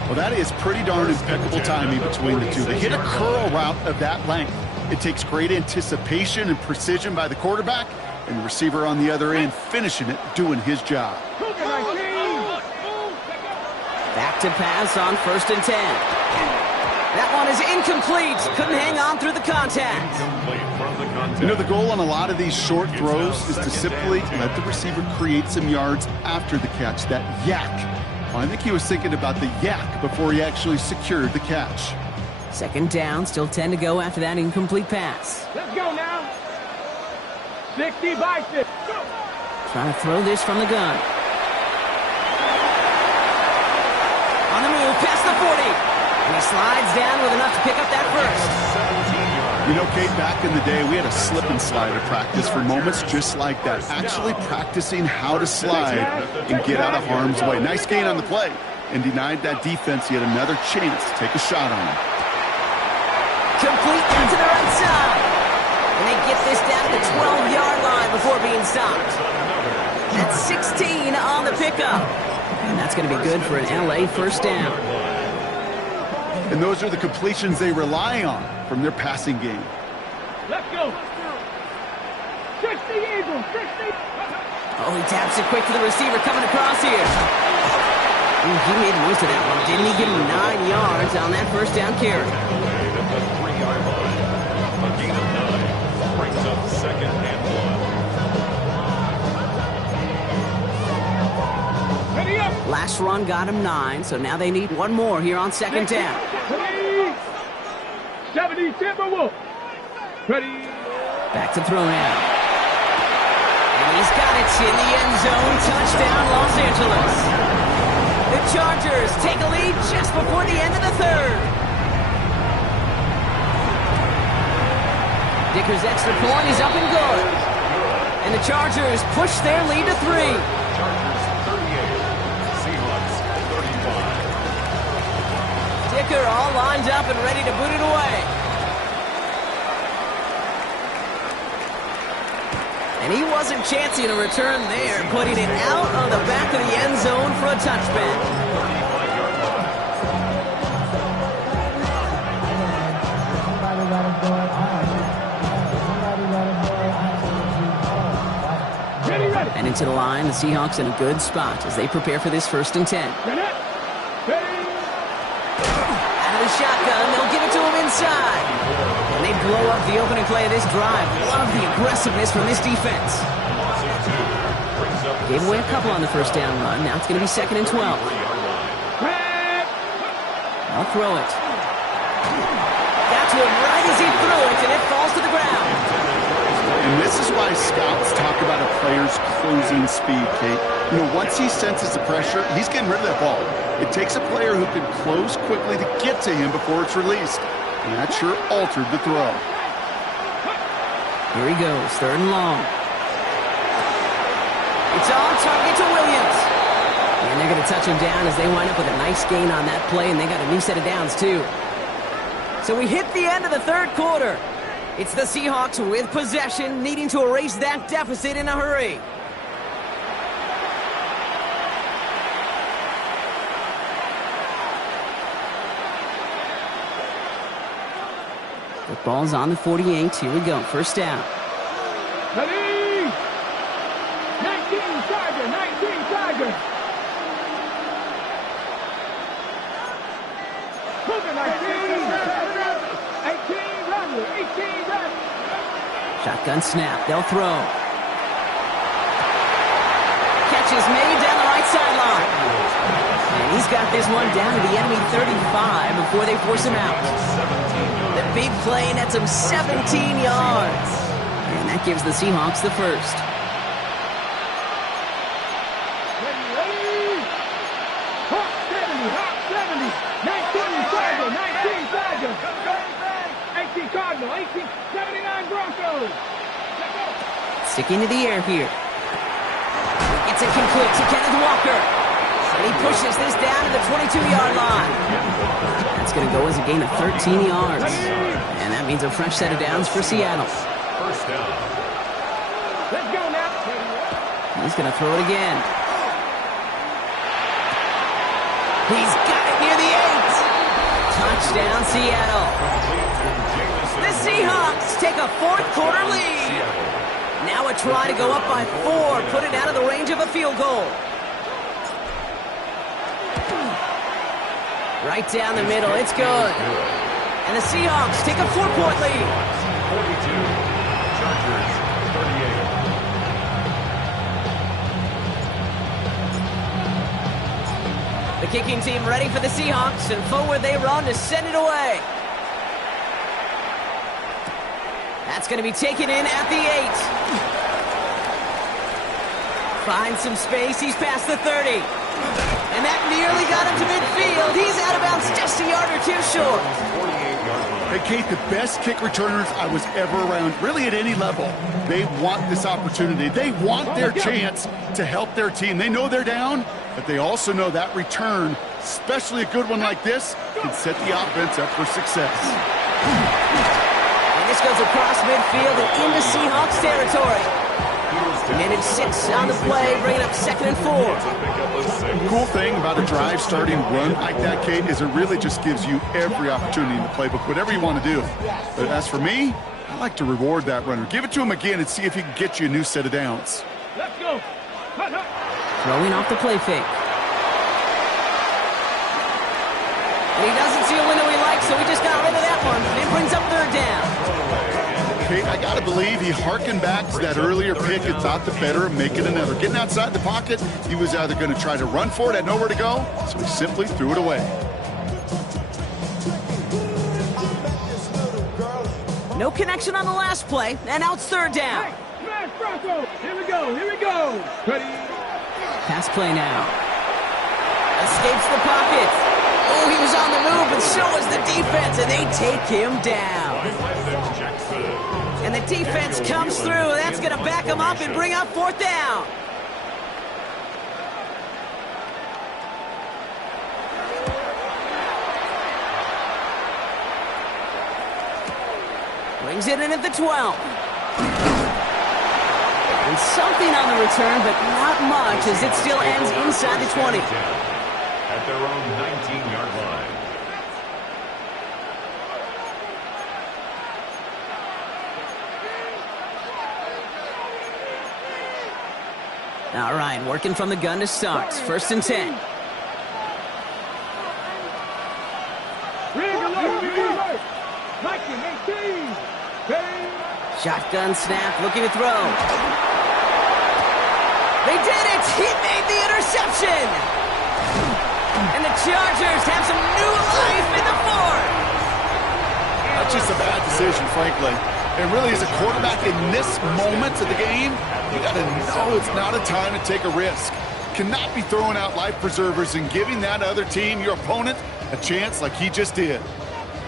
Well, that is pretty darn impeccable timing between the two. They hit a curl route of that length. It takes great anticipation and precision by the quarterback, and the receiver on the other end finishing it, doing his job. to pass on 1st and 10. That one is incomplete. Couldn't hang on through the contact. You know, the goal on a lot of these short throws is to simply let the receiver create some yards after the catch, that yak. Well, I think he was thinking about the yak before he actually secured the catch. 2nd down, still 10 to go after that incomplete pass. Let's go now. 60 by 6. Go. Trying to throw this from the gun. On the move, past the 40. And he slides down with enough to pick up that first. You know, Kate, back in the day, we had a slip and slide at practice for moments just like that. Actually practicing how to slide and get out of harm's way. Nice gain on the play. And denied that defense yet another chance to take a shot on him. Complete into the right side. And they get this down to the 12-yard line before being stopped. That's 16 on the pickup. And that's going to be good for an LA 1st down. And those are the completions they rely on from their passing game. Let's go. 60 Eagles, 60. Oh, he taps it quick to the receiver coming across here. Ooh, he made most of that one. Didn't he give him 9 yards on that 1st down carry? Brings up 2nd and 1. Ready up. Last run got him 9, so now they need one more here on 2nd down. 70 Timberwolves. Ready. Back to throw now. And he's got it in the end zone. Touchdown, Los Angeles. The Chargers take a lead just before the end of the 3rd. Dicker's extra point is up and good. And the Chargers push their lead to 3. Chargers 38, Seahawks 35. Dicker all lined up and ready to boot it away. And he wasn't chancing a return there, putting it out on the back of the end zone for a touchback. And into the line, the Seahawks in a good spot as they prepare for this 1st and 10. Out of the shotgun, they'll give it to him inside. And they blow up the opening play of this drive. Love the aggressiveness from this defense. Gave away a couple on the 1st down run. Now it's going to be 2nd and 12. I'll throw it. Got to him right as he threw it, and it falls to the ground. And this is why scouts talk about a player's closing speed, Kate. You know, once he senses the pressure, he's getting rid of that ball. It takes a player who can close quickly to get to him before it's released. And that sure altered the throw. Here he goes, 3rd and long. It's on target to Williams. And they're going to touch him down as they wind up with a nice gain on that play, and they got a new set of downs, too. So we hit the end of the 3rd quarter. It's the Seahawks with possession, needing to erase that deficit in a hurry. The ball's on the 48. Here we go. 1st down. Ready. 19 Charger, 19 Charger. Moving 19. 18 Runner, 18 Runner. Shotgun snap. They'll throw. Catch is made down the right sideline. And he's got this one down to the enemy 35 before they force him out. The big play nets him 17 yards. And that gives the Seahawks the 1st. Ready. Hawk 70. 19 Charger, 19 Charger. 18 Cardinal, 18, 79 Broncos. Sticking to the air here. It's a complete to Kenneth Walker. And he pushes this down to the 22-yard line. That's going to go as a gain of 13 yards. And that means a fresh set of downs for Seattle. 1st down. Let's go now. He's going to throw it again. He's got it near the 8. Touchdown, Seattle. The Seahawks take a 4th quarter lead. Now a try to go up by 4, put it out of the range of a field goal. Right down the middle. It's good. And the Seahawks take a 4-point lead. 42. Chargers 38. The kicking team ready for the Seahawks, and forward they run to send it away. That's going to be taken in at the 8. Finds some space. He's past the 30. And that nearly got him to midfield. He's out of bounds just a yard or two short. Hey, Kate, the best kick returners I was ever around, really at any level, they want this opportunity. They want their chance to help their team. They know they're down, but they also know that return, especially a good one like this, can set the offense up for success. And this goes across midfield and into Seahawks territory. Minute 6 on the play, bringing up 2nd and 4. The cool thing about a drive starting run like that, Kate, is it really just gives you every opportunity in the playbook, whatever you want to do. But as for me, I like to reward that runner. Give it to him again and see if he can get you a new set of downs. Let's go. Throwing off the play fake. And he doesn't see a window he likes, so he just got rid of that one. And it brings up 3rd down. Kate, I got to believe he harkened back to that earlier pick and thought the better of making another. Getting outside the pocket, he was either going to try to run for it, had nowhere to go, so he simply threw it away. No connection on the last play, and now it's 3rd down. Smash Bronco. Here we go. Ready. Pass play now. Escapes the pocket. Oh, he was on the move, and so was the defense, and they take him down. And the defense comes through. That's going to back him up and bring up 4th down. Brings it in at the 12. And something on the return, but not much, as it still ends inside the 20. At their own 19-yard line. All right, working from the gun to start. 1st and 10. Shotgun snap, looking to throw. They did it! He made the interception! And the Chargers have some new life in the 4th. That's just a bad decision, frankly. And really, as a quarterback in this moment of the game, you got to know it's not a time to take a risk. Cannot be throwing out life preservers and giving that other team, your opponent, a chance like he just did.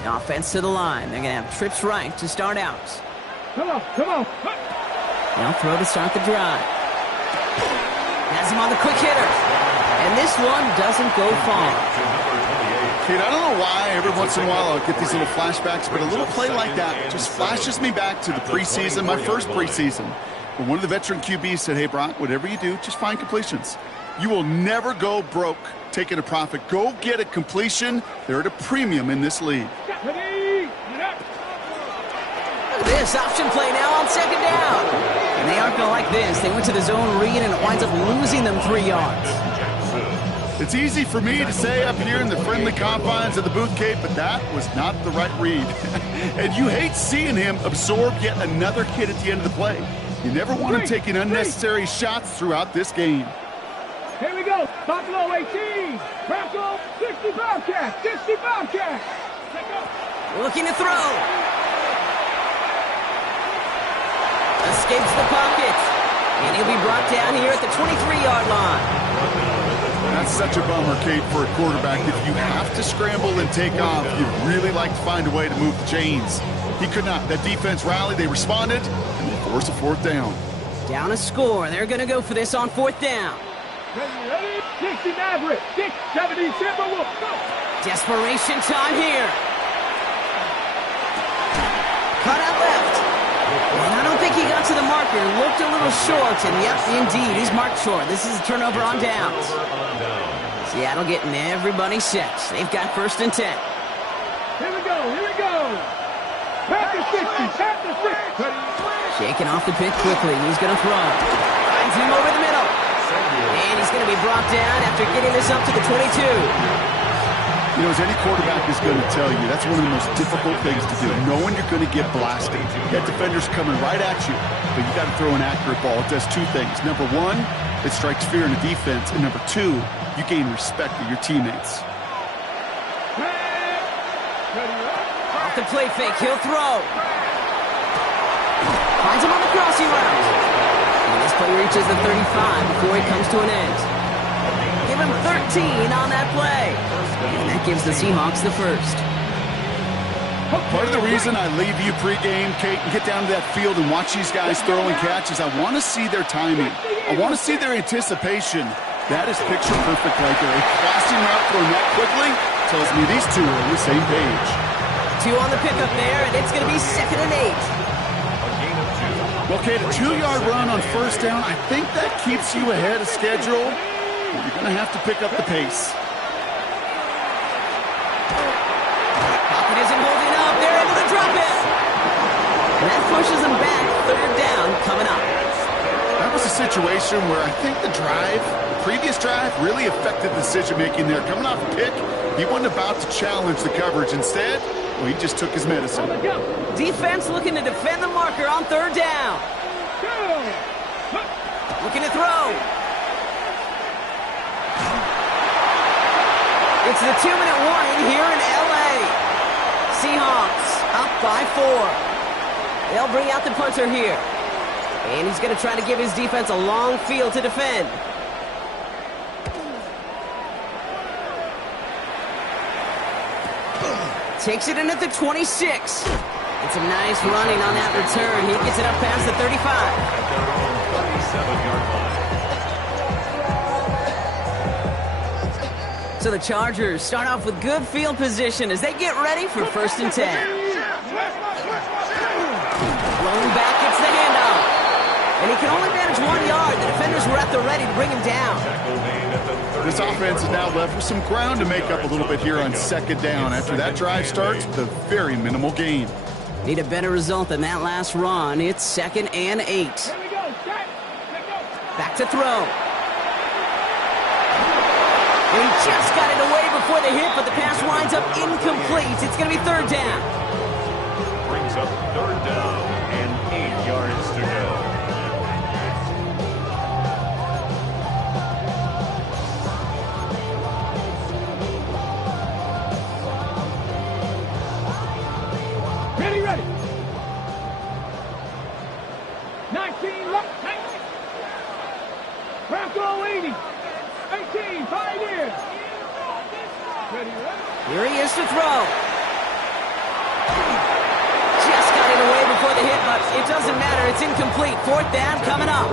Offense to the line. They're going to have trips right to start out. Come on. Now throw to start the drive. Has him on the quick hitter. And this one doesn't go far. Kate, I don't know why every once in a while I'll get these little flashbacks, but a little play like that just flashes me back to the preseason, my first preseason. When one of the veteran QBs said, hey, Brock, whatever you do, just find completions. You will never go broke taking a profit. Go get a completion. They're at a premium in this league. This option play now on 2nd down. And they aren't going to like this. They went to the zone read, and it winds up losing them 3 yards. It's easy for me to say up here in the friendly confines of the booth, Kate, but that was not the right read. And you hate seeing him absorb yet another kid at the end of the play. You never want him taking unnecessary shots throughout this game. Here we go. Buffalo 18. Bronco 65 catch. 65 catch. Looking to throw. Escapes the pocket. And he'll be brought down here at the 23-yard line. That's such a bummer, Kate, for a quarterback. If you have to scramble and take off, you'd really like to find a way to move the chains. He could not. That defense rallied, they responded, and they forced a 4th down. Down a score. They're going to go for this on 4th down. Ready? 60 Maverick. 6, 70 Timberwolf. Go. Desperation time here. Cut out left. And I don't think he got to the marker. Looked a little short, and yep, indeed, he's marked short. This is a turnover on downs. Seattle getting everybody set. They've got 1st and 10. Here we go. Packers 50. Packers 50. Shaking off the pick quickly. He's going to throw. Finds him over the middle. And he's going to be brought down after getting this up to the 22. You know, as any quarterback is going to tell you, that's one of the most difficult things to do, knowing you're going to get blasted. You got defenders coming right at you, but you got to throw an accurate ball. It does two things. Number one, it strikes fear in the defense, and number two, you gain respect of your teammates. Off the play fake, he'll throw. Finds him on the crossing route. And this play reaches the 35 before it comes to an end. Give him 13 on that play. And that gives the Seahawks the first. Part of the reason I leave you pregame, Kate, and get down to that field and watch these guys throw and catch is I want to see their timing. I want to see their anticipation. That is picture perfect right there. A crossing route thrown that quickly tells me these two are on the same page. 2 on the pickup there, and it's going to be 2nd and 8. Well, Kate, a 2-yard run on first down, I think that keeps you ahead of schedule. You're going to have to pick up the pace. Pocket isn't holding up. They're able to drop it. And that pushes them back. 3rd down coming up. That was a situation where I think the previous drive, really affected the decision-making there. Coming off a pick, he wasn't about to challenge the coverage. Instead, well, he just took his medicine. Defense looking to defend the marker on 3rd down. Looking to throw. It's the 2-minute warning here in L.A. Seahawks up by 4. They'll bring out the punter here. And he's going to try to give his defense a long field to defend. Takes it in at the 26. It's a nice running on that return. He gets it up past the 35. At their own 37-yard line. So the Chargers start off with good field position as they get ready for 1st and 10. Blowing back, it's the handoff. And he can only manage 1 yard. The defenders were at the ready to bring him down. This offense is now left with some ground to make up a little bit here on 2nd down. After that drive starts with a very minimal gain. Need a better result than that last run. It's 2nd and 8. Back to throw. And he just got it away before the hit, but the pass winds up incomplete. It's going to be 3rd down. Brings up 3rd down and 8 yards to go. Ready. 19 left. Bronco 80. 18, Pioneer. Ready. Here he is to throw. Just got it away before the hit, but it doesn't matter. It's incomplete. 4th down coming up.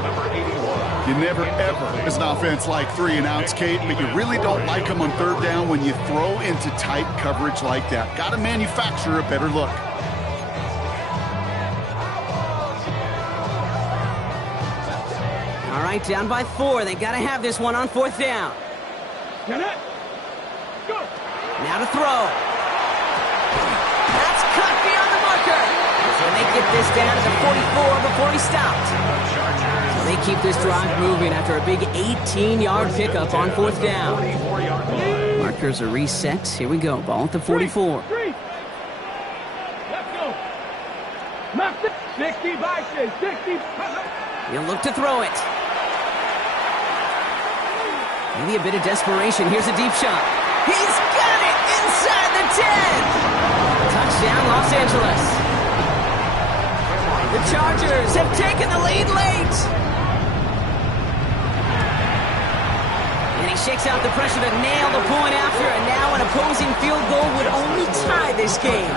You never, ever, as an offense, like 3-and-outs, Kate, but you really don't like them on 3rd down when you throw into tight coverage like that. Got to manufacture a better look. All right, down by 4. They got to have this one on 4th down. Get it. Go. Now to throw. That's cut beyond the marker. And they get this down to the 44 before he stopped. So they keep this drive moving after a big 18-yard pickup on 4th down. Markers are reset. Here we go. Ball at the 44. Let's go. 60 by 60. He'll look to throw it. Maybe a bit of desperation. Here's a deep shot. He's got it inside the 10. Touchdown, Los Angeles. The Chargers have taken the lead late. And he shakes out the pressure to nail the point after, and now an opposing field goal would only tie this game.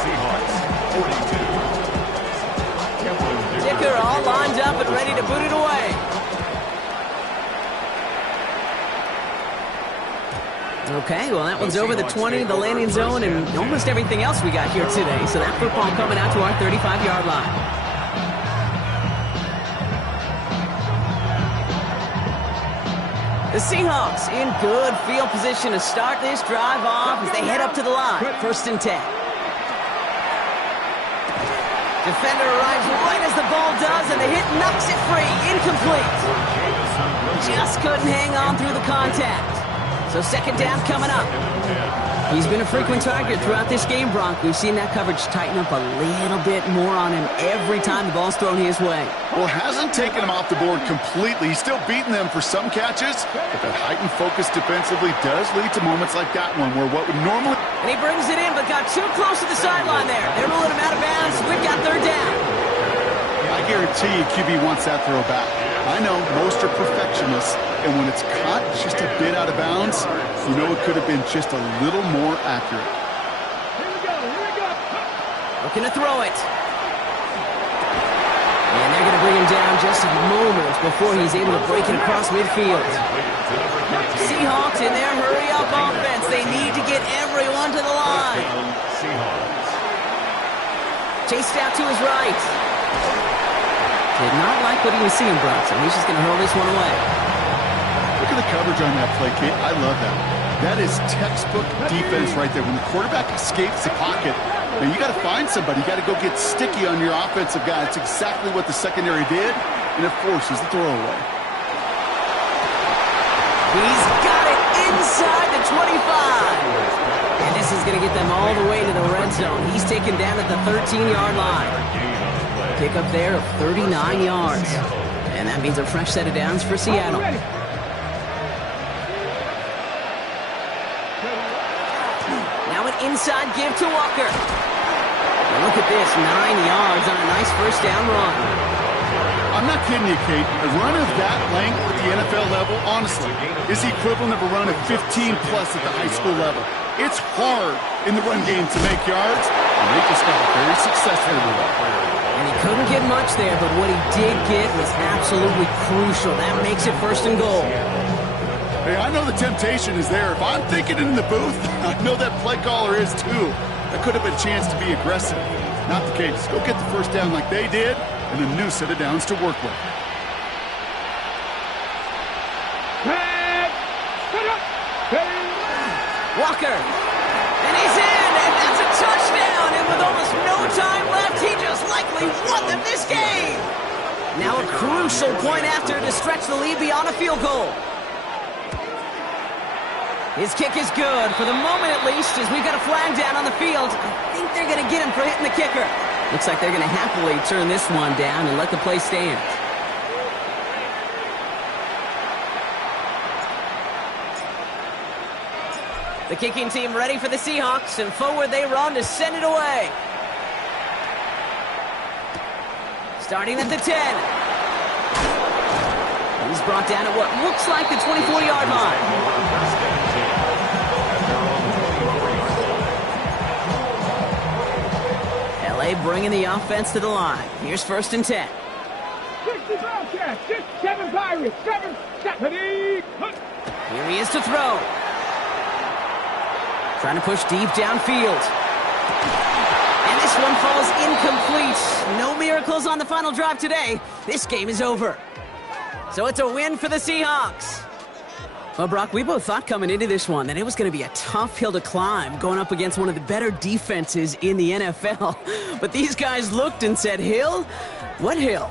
Seahawks 42. Dicker all lined up and ready to boot it away. Okay, well, that one's over the 20, the landing zone, and almost everything else we got here today. So that football coming out to our 35-yard line. The Seahawks in good field position to start this drive off as they head up to the line. 1st and 10. Defender arrives right as the ball does, and the hit knocks it free. Incomplete. Just couldn't hang on through the contact. So second down coming up. He's been a frequent target throughout this game, Bronk. We've seen that coverage tighten up a little bit more on him every time the ball's thrown his way. Well, hasn't taken him off the board completely. He's still beating them for some catches, but that heightened focus defensively does lead to moments like that one where what would normally... And he brings it in, but got too close to the sideline there. They're rolling him out of bounds. We've got third down. I guarantee you QB wants that throw back. I know most are perfectionists, and when it's caught just a bit out of bounds, you know it could have been just a little more accurate. Here we go. Looking to throw it. And they're going to bring him down just a moment before he's able to break it across midfield. Seahawks in their hurry-up offense. They need to get everyone to the line. Chased out to his right. Did not like what he was seeing, Brock, so he's just going to hurl this one away. Look at the coverage on that play, Kate. I love that. That is textbook defense right there. When the quarterback escapes the pocket, now you got to find somebody. You got to go get sticky on your offensive guy. It's exactly what the secondary did, and it forces the throwaway. He's got it inside the 25. And this is going to get them all the way to the red zone. He's taken down at the 13-yard line. Pick up there of 39 yards. And that means a fresh set of downs for Seattle. Now an inside give to Walker. And look at this, 9 yards on a nice first down run. I'm not kidding you, Kate. A run of that length at the NFL level, honestly, is the equivalent of a run of 15-plus at the high school level. It's hard in the run game to make yards, and they just got very successful with it. And he couldn't get much there, but what he did get was absolutely crucial. That makes it first and goal. Hey, I know the temptation is there. If I'm thinking in the booth, I know that play caller is too. That could have been a chance to be aggressive. Not the case. Go get the first down like they did, and a new set of downs to work with. Walker, and he's in, and that's a touchdown, and with almost no time left, he just likely won them this game. Now a crucial point after to stretch the lead beyond a field goal. His kick is good, for the moment at least, as we've got a flag down on the field. I think they're going to get him for hitting the kicker. Looks like they're going to happily turn this one down and let the play stand. The kicking team ready for the Seahawks, and forward they run to send it away. Starting at the 10. He's brought down at what looks like the 24-yard line. LA bringing the offense to the line. Here's first and 10. 60 Bobcats, 7 Pirates, 7 Stephanie. Here he is to throw. Trying to push deep downfield. And this one falls incomplete. No miracles on the final drive today. This game is over. So it's a win for the Seahawks. Well, Brock, we both thought coming into this one that it was going to be a tough hill to climb going up against one of the better defenses in the NFL. But these guys looked and said, Hill? What hill?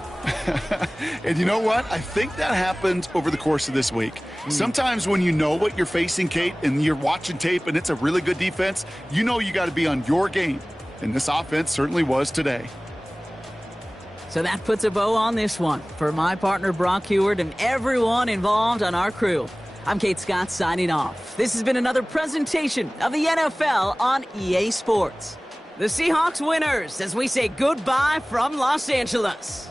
And you know what? I think that happened over the course of this week. Sometimes when you know what you're facing, Kate, and you're watching tape and it's a really good defense, you know you got to be on your game. And this offense certainly was today. So that puts a bow on this one. For my partner, Brock Heward, and everyone involved on our crew, I'm Kate Scott signing off. This has been another presentation of the NFL on EA Sports. The Seahawks winners as we say goodbye from Los Angeles.